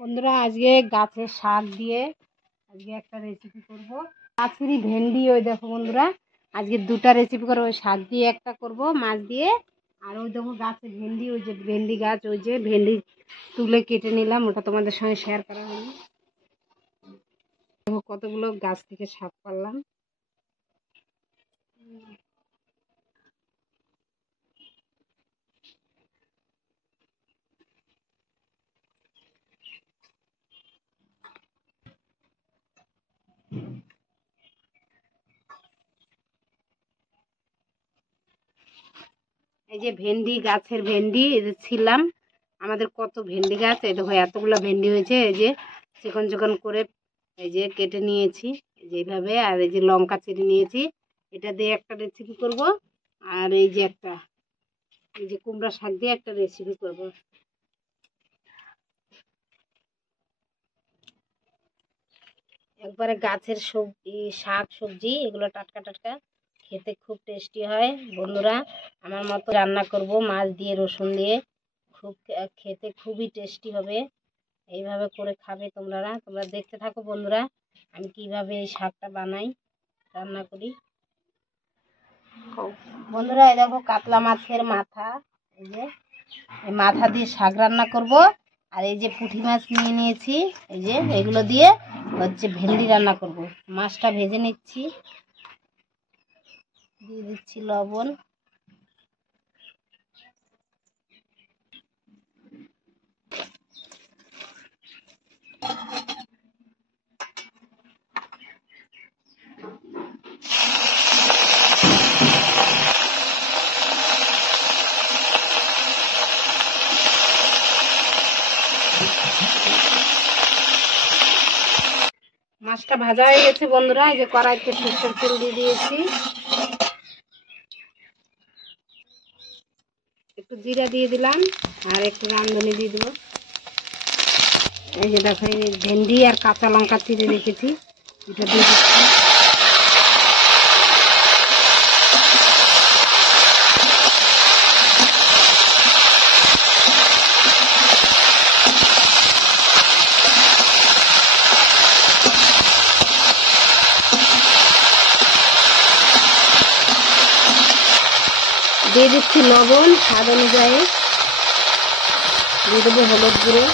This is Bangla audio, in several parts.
বন্ধুরা আজকে গাছের শাক দিয়ে আজকে একটা রেসিপি করব। গাছেরই ভেন্ডি, ওই দেখো বন্ধুরা আজকে দুটা রেসিপি করবো। ওই শাক দিয়ে একটা করব মাছ দিয়ে, আর ওই দেখো গাছের ভেন্ডি, ওই যে ভেন্ডি গাছ, ওই যে ভেন্ডি তুলে কেটে নিলাম, ওটা তোমাদের সঙ্গে শেয়ার করা হয়নি। দেখো কতগুলো গাছ থেকে শাক পারলাম। এই যে ভেন্ডি, গাছের ভেন্ডি ছিলাম, আমাদের কত ভেন্ডি গাছ, এই দেখো এতগুলো ভেন্ডি হয়েছে। এই যে চিকন চিকন করে এই যে কেটে নিয়েছি যেভাবে, আর এই যে লঙ্কা চিড়ে নিয়েছি, এটা দিয়ে একটা রেসিপি করব। আর এই যে একটা এই যে কুমড়া শাক দিয়ে একটা রেসিপি করব। একবারে গাছের সবজি, শাক সবজি, এগুলো টাটকা টাটকা, খেতে খুব টেস্টি হয়। বন্ধুরা আমার মতো রান্না করব মাছ দিয়ে, রসুন দিয়ে, খুব খেতে খুবই টেস্টি হবে। এইভাবে করে খাবে তোমরা দেখতে থাকো বন্ধুরা, আমি কিভাবে এই শাকটা বানাই, রান্না করি। বন্ধুরা এই দেখো কাতলা মাছের মাথা, এই যে এই মাথা দিয়ে শাক রান্না করব। আর এই যে পুঁটি মাছ নিয়ে নিয়েছি, এই যে এগুলো দিয়ে হচ্ছে ভেন্ডি রান্না করব। মাছটা ভেজে নিচ্ছি, দিয়ে দিচ্ছি লবণ, মাছটা ভাজা হয়ে গেছে বন্ধুরা। এই যে কড়াইতে সরষের তেল দিয়ে দিয়েছি, একটু জিরা দিয়ে দিলাম, আর একটু রাঁধুনি দিয়ে দেবো। এই যে দেখো এই ভেন্ডি আর কাঁচা লঙ্কা চিড়ে রেখেছি, এটা দিয়ে দিচ্ছি। দিয়ে দিচ্ছি লবণ স্বাদ অনুযায়ী, দিয়ে দেবো হলুদ গুঁড়ো,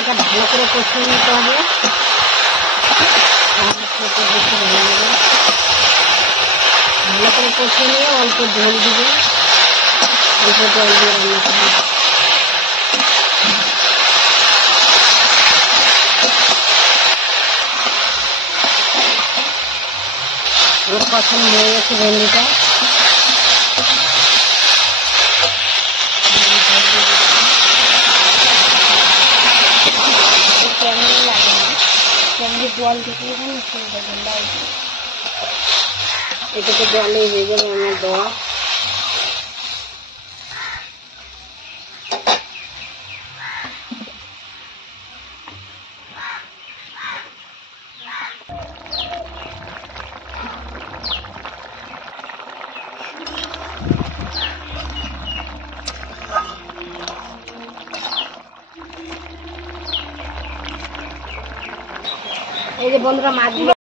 এটা ভালো করে কষিয়ে নিতে হবে। ভালো করে কষিয়ে নিয়ে অল্প জল দিবে, অল্প জল দিয়ে রান্না করবে। ওর পছন্দ হয়ে গেছে ভেন্ডিটা। জল দিতে এটা তো জলে হয়ে যাবে আমার দেওয়া। এই যে বন্ধুরা মাছগুলো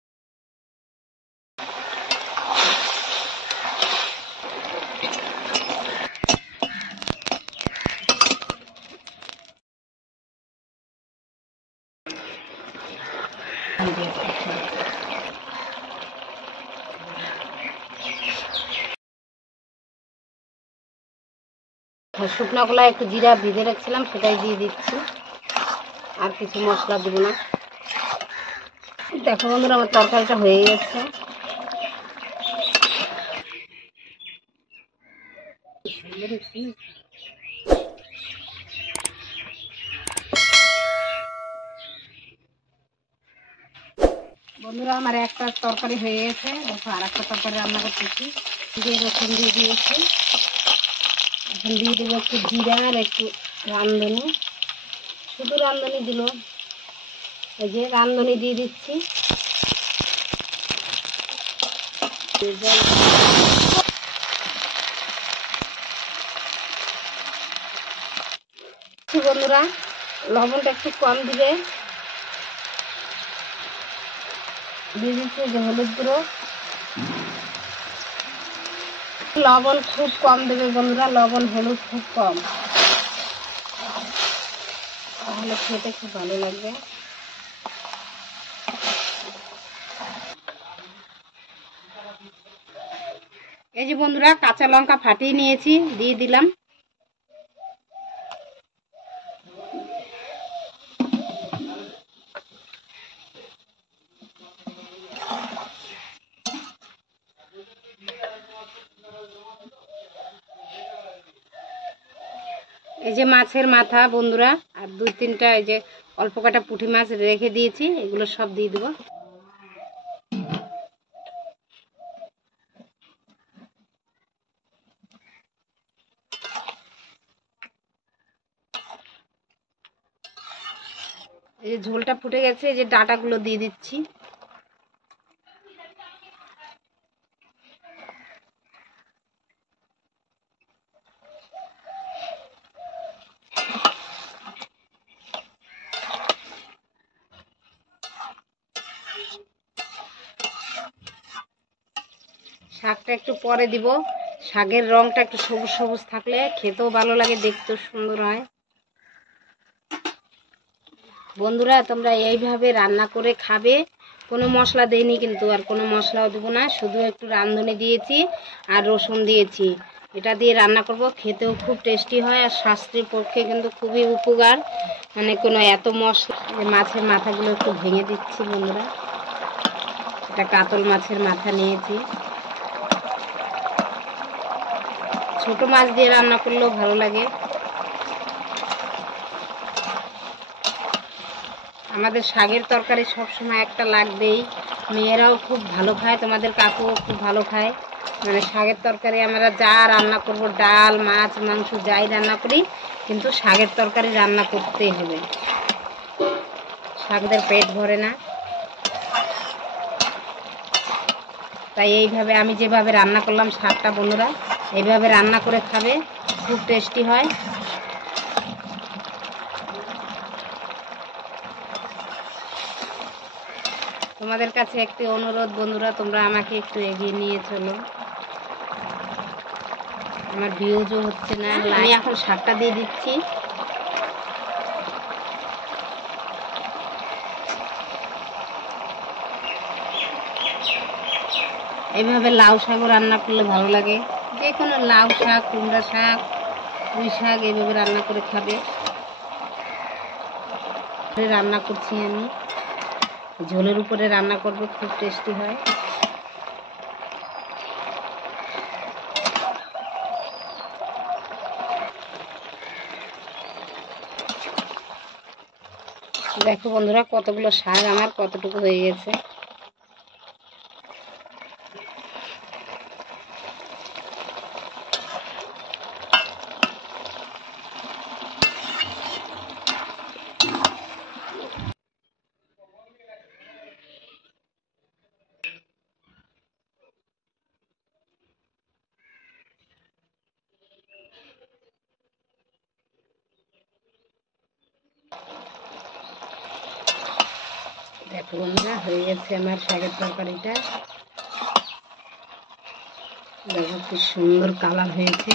শুকনো কলা একটু জিরা ভিজে রাখছিলাম, সেটাই দিয়ে দিচ্ছি, আর কিছু মশলা দেবো না। দেখো বন্ধুরা আমার তরকারিটা হয়ে গেছে। বন্ধুরা আমার একটা তরকারি হয়ে গেছে, দেখো আর একটা তরকারি রান্না করতেছি। দিয়ে রসুন দিয়ে দিয়েছি, এখন দিয়ে দেবো একটু জিরা আর একটু রাঁধুনি, শুধু রাঁধুনি দিল। এই যে রাঁধুনি দিয়ে দিচ্ছি। বন্ধুরা লবণটা একটু কম দিবে, দিয়ে দিচ্ছি যে হলুদ গুঁড়ো। লবণ খুব কম দেবে বন্ধুরা, লবণ হলুদ খুব কম, তাহলে খেতে খুব ভালো লাগবে। এই যে বন্ধুরা কাঁচা লঙ্কা ফাটিয়ে নিয়েছি, দিয়ে দিলাম। এই যে মাছের মাথা বন্ধুরা, আর 2-3টা এই যে অল্প কটা পুঁটি মাছ রেখে দিয়েছি, এগুলো সব দিয়ে দেবো। এই যে ঝোলটা ফুটে গেছে, এই যে ডাঁটাগুলো দিয়ে দিচ্ছি। শাকটা একটু পরে দিব, শাকের রংটা একটু সবুজ সবুজ থাকলে খেতেও ভালো লাগে, দেখতেও সুন্দর হয়। বন্ধুরা তোমরা এইভাবে রান্না করে খাবে, কোনো মশলা দেইনি কিন্তু, আর কোনো মশলাও দেবো না, শুধু একটু রাঁধুনি দিয়েছি আর রসুন দিয়েছি। এটা দিয়ে রান্না করব, খেতেও খুব টেস্টি হয় আর স্বাস্থ্যের পক্ষে কিন্তু খুবই উপকার। মানে কোনো এত মশলা। মাছের মাথাগুলো একটু ভেঙে দিচ্ছি বন্ধুরা, এটা কাতল মাছের মাথা নিয়েছি। ছোট মাছ দিয়ে রান্না করলেও ভালো লাগে। আমাদের শাকের তরকারি সবসময় একটা লাগবেই, মেয়েরাও খুব ভালো খায়, তোমাদের কাকুও খুব ভালো খায়। মানে শাকের তরকারি আমরা যা রান্না করব, ডাল মাছ মাংস যাই রান্না করি, কিন্তু শাকের তরকারি রান্না করতেই হবে, শাকদের পেট ভরে না। তাই এইভাবে আমি যেভাবে রান্না করলাম শাকটা বন্ধুরা, এইভাবে রান্না করে খাবে, খুব টেস্টি হয়। তোমাদের কাছে একটি অনুরোধ বন্ধুরা, তোমরা আমাকে একটু এগিয়ে নিয়ে চলো, আমার ভিউজও হচ্ছে না। আমি এখন শাকটা দিয়ে দিচ্ছি। এইভাবে লাউ শাকও রান্না করলে ভালো লাগে, যে কোনো লাউ শাক, কুমড়া শাক, পুঁই শাক এইভাবে রান্না করে খাবে। রান্না করছি আমি, ঝোলের উপরে রান্না করবো, খুব টেস্টি হয়। দেখো বন্ধুরা কতগুলো শাক আমার কতটুকু হয়ে গেছে। দেখো বন্ধুরা হয়ে গেছে আমার শাকের তরকারিটা, দেখো কি সুন্দর কালার হয়েছে।